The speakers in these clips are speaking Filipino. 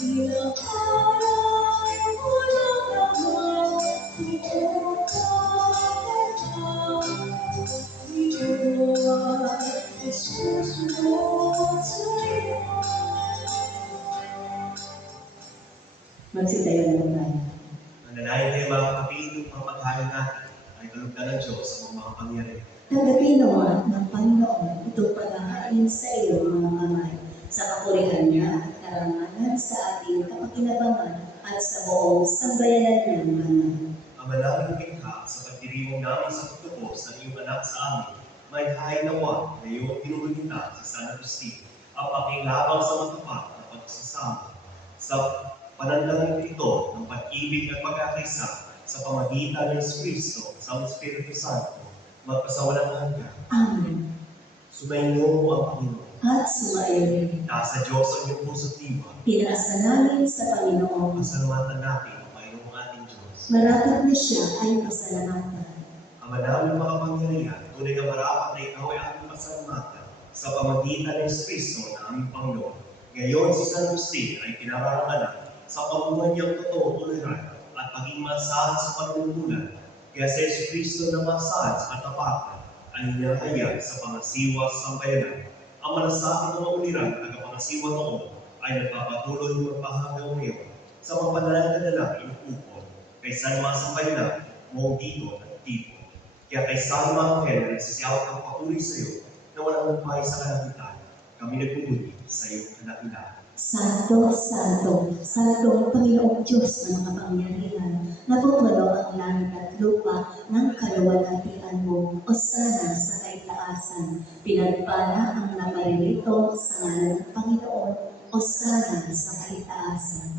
Ilang araw walang laman, buong kapatid. Ito ay susunod sa'yo. Magsitayo na lang tayo. Manalangin kayo mga kapatid, ang paghain natin ay kalugdan ng Diyos sa mga pangyarihan. Tanggapin naman ng Panginoon itong paghahain sa iyo mga kamay sa kapurihan niya at karangalan sa ating kapakinabangan at sa buong sambayanan niyang banal. Ama naming bigha sa pagdiriwang namin sa pagtubos ng iyong anak sa amin, may hain nawa na iyong pinulunita sa San Agustin, ang pakingabang sa matupad na pagsasama. Sa panandang ito ng pag-ibig at pagkakaisa sa pamagitan ng Kristo sa Espiritu Santo, magpasawalang hanggan. Amen. Sumainyo ang Panginoon. At sumayo rin. Nasa Diyos ang iyong puso't diwa. Pinaasa namin sa Panginoon. Pasalamatan natin ang Panginoong ating Diyos. Marapat na siya ay pasalamatan. Ama namin makapangyarihan, tunay na marapat na ikaw ay ating pasalamatan sa pamagitan ng Kristo na aming Panginoon. Ngayon si San Agustin ay pinararangalan sa pamuhay niyang totoo, toleran at paging masahan sa panunungkulan. Kaya sa Kristo na masahan sa katapatan ay niyahayag sa pangasiwa sa sambayanan. Ang malasakit ng mauliran at ang pangasiwa noon ay nagpapatuloy magpahanggang ngayon sa mga pananalang inuupon kay San mga sambayanan mo dito at dito. Kaya kay San mga anghel na nagsisiyawat ang papuri sa iyo na walang magpahay sa kalangitan, kami nagpupunti sa iyo kanakilaan. Santo, Santo, Santo ang Panginoong Diyos na makapangyarihan, napupuno ang langit at lupa ng kaluwalhatian mo, o sana sa kaitaasan. Pinagpala ang naparirito sa ngalan ng Panginoon, o sana sa kaitaasan.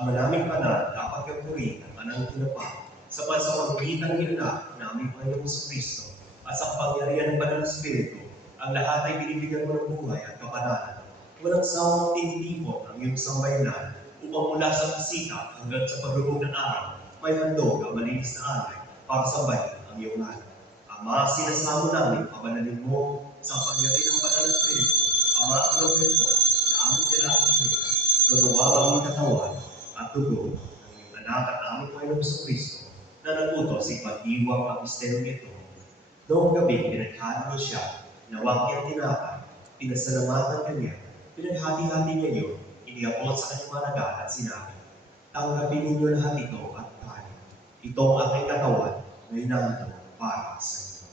Ang malaming banal, dapat kang purihin ang anang tinapa sa pamagitan ng anak naming Panginoong Kristo at sa kapangyarihan ng Banal na Espiritu, ang lahat ay binibigyan mo ng buhay at kapanalan. Walang sawang tinitipon ang iyong sambayanan upang mula sa pasikap hanggang sa paglubog ng araw, may handog ang malinis na alay para sambahin ang iyong ngalan. Ama, sinasamo namin, pabanalin mo sa pangyarihan ng Banal na Espiritu, Ama, ang logento na aming kailangan sa iyo. Ito nawa maging katawan at dugo ng iyong anak at aming Panginoong Kristo na nagutos sa ipagdiwang ang misteryong ito. Noong gabi, pinaghati niya siya, nawag niyang tinapay, pinasalamatan kanya, pinaghati-hati niya yun, iniabot sa kanyang malaga at sinabi, tanggapin ninyo lahat ito at kain. Ito ang aking katawan na inanto para sa inyo.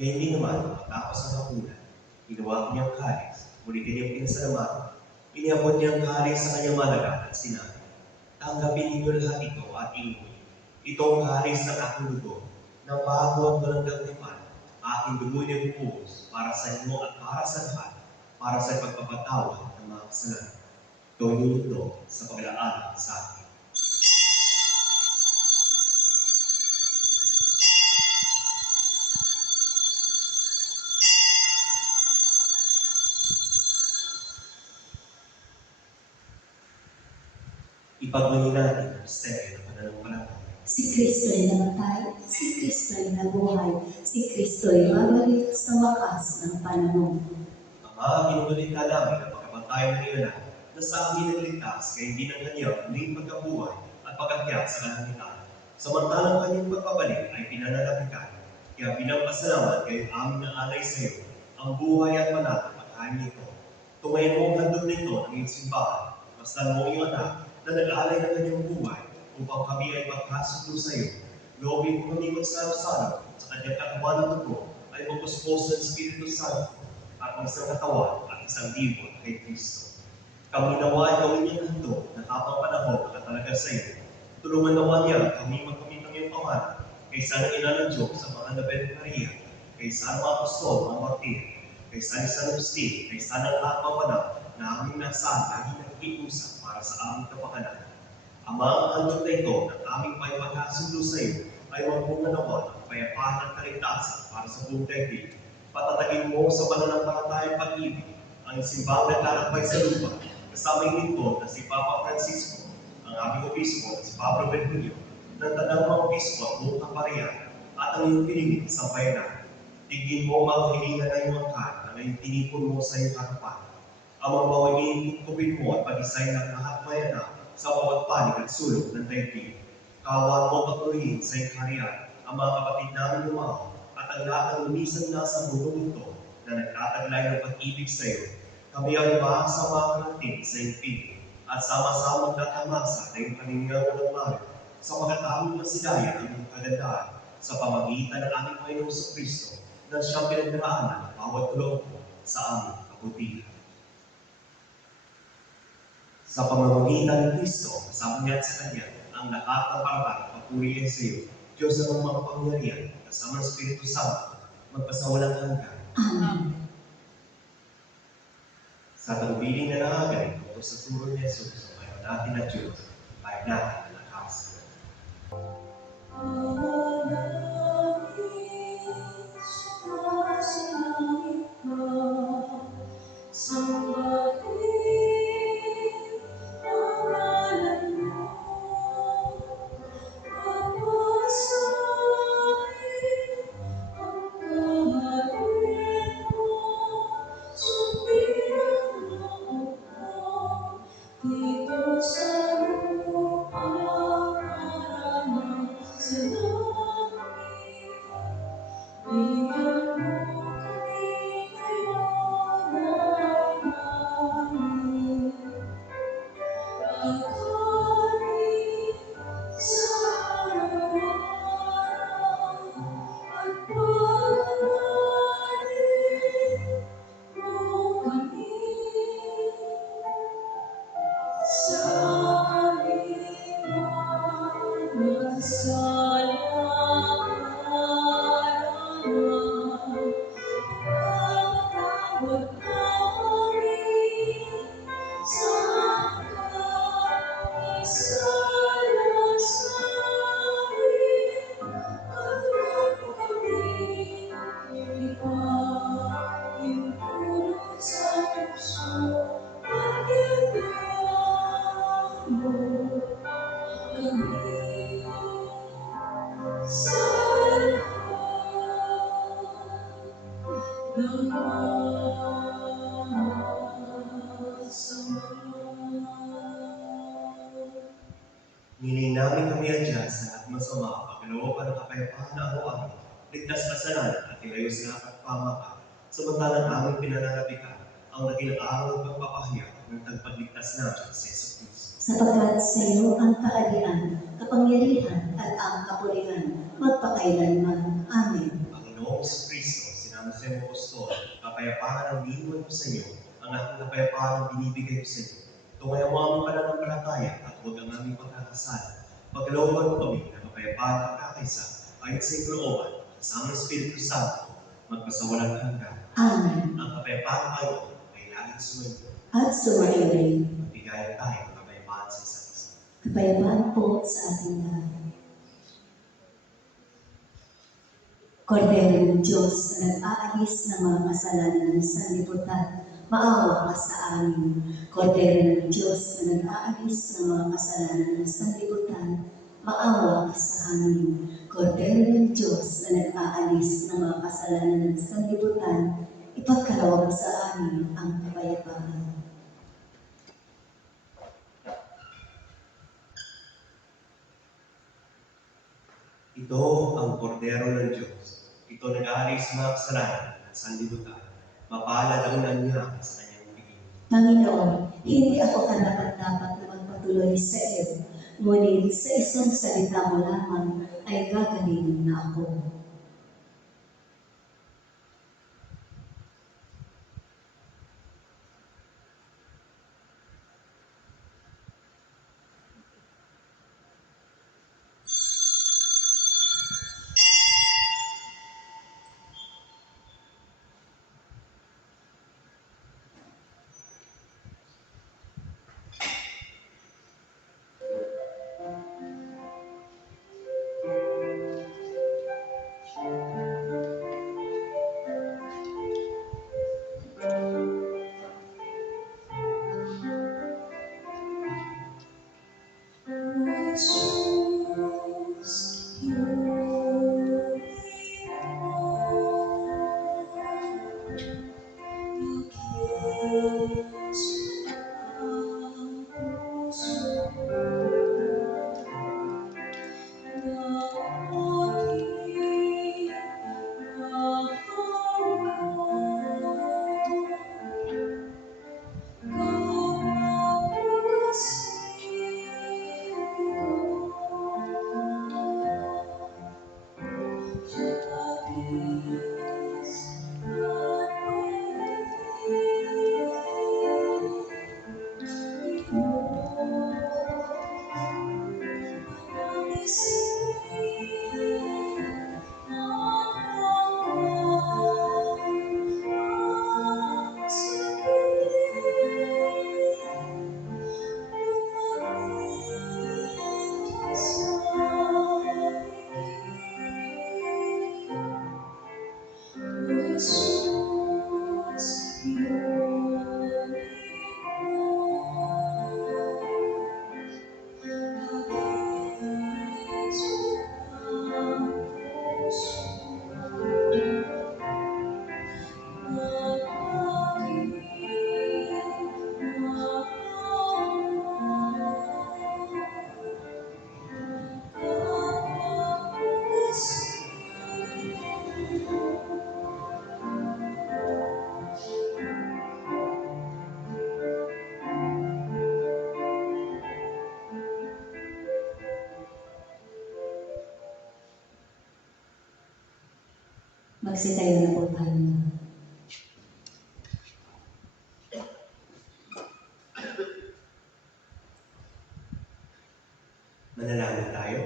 Kaya hindi naman, matapos ang hapunan, ginawa niya ang kalis, muli kanyang pinasalamatan, iniabot niya ang kalis sa kanyang malaga at sinabi, tanggapin ninyo lahat ito at inumin. Ito ang kalis ng aking dugo, ng bago at walang gantipan, aking dugo niya bubuhos para sa inyo at para sa lahat, para sa pagpapatawad ng mga kasalanan. Gawin ito sa paglalaanan sa atin. Ipagmuli natin ang misteryo ng pananampalataya. Si Kristo ay namatay, si Kristo ay nabuhay, si Kristo ay babalik sa wakas ng panahon. Ama, ginugulit ka namin ang pagkamatay ng iyong anak na sa amin nagligtas kaya hindi ng kanyang muling pagkabuhay at pagakyat sa kalangitan. Samantalang kanyang pagbabalik ay pinanalapitan. Kaya bilang pasalamat kayo aming naalay sa iyo ang buhay at banal na pagkain nito. Tungayin mo ang handog nito ng iyong simbahan. Masdan mo iyong anak na nag-aalay ng kanyang buhay upang kami ay magkasundo sa iyo. Loobin mo kami magsalo-salo sa kanyang katawan ng dugo ay magpuspos ng Espiritu Santo at ang isang katawan at isang libot kay Kristo. Kami nawa ay gawin niyang handog na habang panahon nakatalaga sa iyo. Tulungan nawa niya kami magkamit ng iyong pangalan kaysa ng ina ng Diyos sa mga Nobel Maria, kaysa ng mga apostol, mga martir, kaysa ni San Agustin, kaysa ng lahat mga banal na aming nasaan lagi nagkikiusap para sa aming kapakanan. Ama, ang handog na ito ng aming pagkakasundo sa iyo ay magbunga nawa ng kapayapaan at kaligtasan para sa buong daigdig. Patatagin mo sa pananampalatayang pag-ibig ang simbang naglalakbay sa lupa kasama yung lingkod na si Papa Francisco, ang aming obispo na si Pablo Benjulio, ng tanang mga obispo at buong kaparian, at ang iyong pinigit sa bayanan. Tigin mo ang hilingan na iyong angkan na ngayon tinipon mo sa iyong harapan. Ang mga mawagin kutubin mo at pag-isay ng lahat bayanan sa bawat panig at sulok ng daigdig. Kawan mo patuloyin sa iyong harian ang mga kapatid namin lumao at ang lahat ng lumisan na sa mundong ito na nagtataglay ng pag-ibig sa iyo. Kami ang maasama natin sa iyong piling at sama-sama magtatamasa na iyong paningaw ng mahal sa pagkatamang masilayan ng iyong kagandahan sa pamagitan ng aming Panginoong Kristo na siyang pinagdaraanan ng bawat tulong mo sa aming kabutihan. Sa pamamagitan ni Kristo, kasama niya at sa Kanya, ang lahat ng parapat at papuri ay sa iyo, Diyos ng mga pangyarihan, kasama ng Espiritu Santo, magpasawalang hanggan. Amen. Sa tagpiling na nangagay, tungkol sa turo ni Jesus, sa bayan natin na Diyos, bayan natin na lakas. Ngiling namin kami adyan sa lahat ng masama, pagkalooban ng kapayapaan na araw-araw, ligtas kasalan at ilayo sa lahat ng pamakan, samantalang aming pinananabikan ang naging araw ng pagpapahayag ng tagpagligtas namin sa Yesu Cristo. Sapagkat sa iyo ang kaharian, kapangyarihan at ang kapulian, magpakailanman. Amen. Panginoong Yesu Cristo, sinabi sa iyong apostol, kapayapaan ang iniwan ko sa iyo, ang aking kapayapaan ang binibigay ko sa iyo. Tungayan mo aming pananampalataya at huwag ang aming pagkakasala. Pagkalooban mo kami ng kapayapaan at pagkakaisa, ayon sa iyong kalooban, kasama ng Espiritu Santo, magpasawalang hanggan. Amen. Ang kapayapaan tayo ay laging sumayo. At sumayo rin. Magbigayan tayo ng kapayapaan sa isa't isa. Kapayapaan po sa ating lahat. Kordero ng Diyos na nag-aalis ng mga kasalanan ng sanlibutan, maawa ka sa amin. Kordero ng Diyos na nag-aalis ng mga kasalanan ng sanlibutan, maawa ka sa amin. Kordero ng Diyos na nag-aalis ng mga kasalanan ng sanlibutan, ipagkaloob mo sa amin ang kapayapaan. Ito ang kordero ng Diyos. Ito nag-aalis sa mga kasalanan ng sanlibutan. Mapalad ang nangyari sa kanyang piging. Panginoon, hindi ako karapat-dapat na magpatuloy sa iyo, ngunit sa isang salita mo lamang ay gagaling na ako. Magsitayo na po tayo. Manalangin tayo.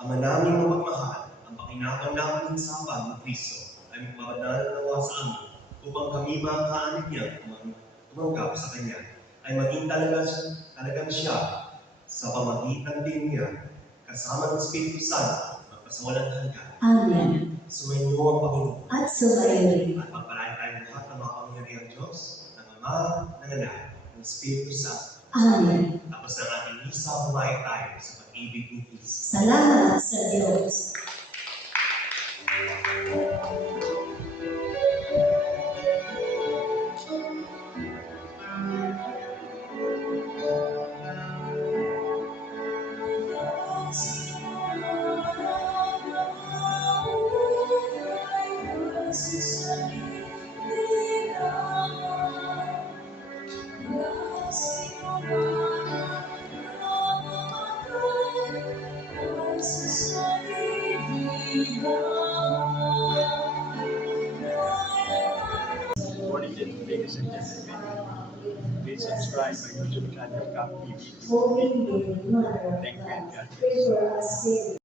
Ama naming mapagmahal, ang pakinabang namin sa haba ng Kristo ay magpapadala nawa sa amin upang kami mga kaanak niya tumanggap sa Kanya ay maging talagang siya sa pamagitan din niya kasama ng Espiritu Santo magpasawalang hanggan. Amen. Sumainyo ang Panginoon At sumayo rin. at pagpalain tayo lahat ng mga kamangyarihang Diyos ng Ama, ng Anak, ng Espiritu Santo. Amen. Tapos na natin misa, bumayan tayo sa pag-ibig ni Kristo. Salamat sa Diyos. Morning, ladies and gentlemen. Please subscribe my YouTube channel, Cap TV. Holy Mother of Thank you and God, God pray bless. for us sinners.